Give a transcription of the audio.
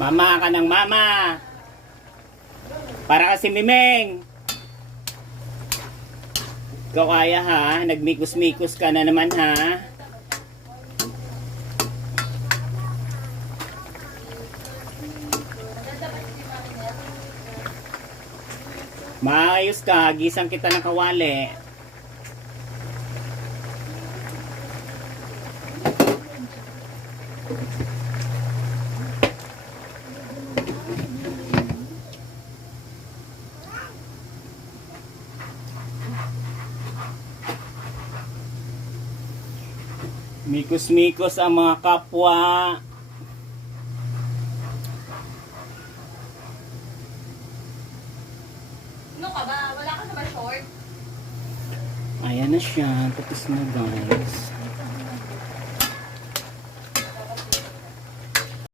Mama ka ng mama. Para kasi Mimeng. Ikaw kaya ha? Nagmikos-mikos ka na naman ha? Maayos ka, gisang kita ng kawali. Mikos-mikos ang mga kapwa. Ano ka ba? Wala ka na ba short? Ayan na siya, tapos na guys.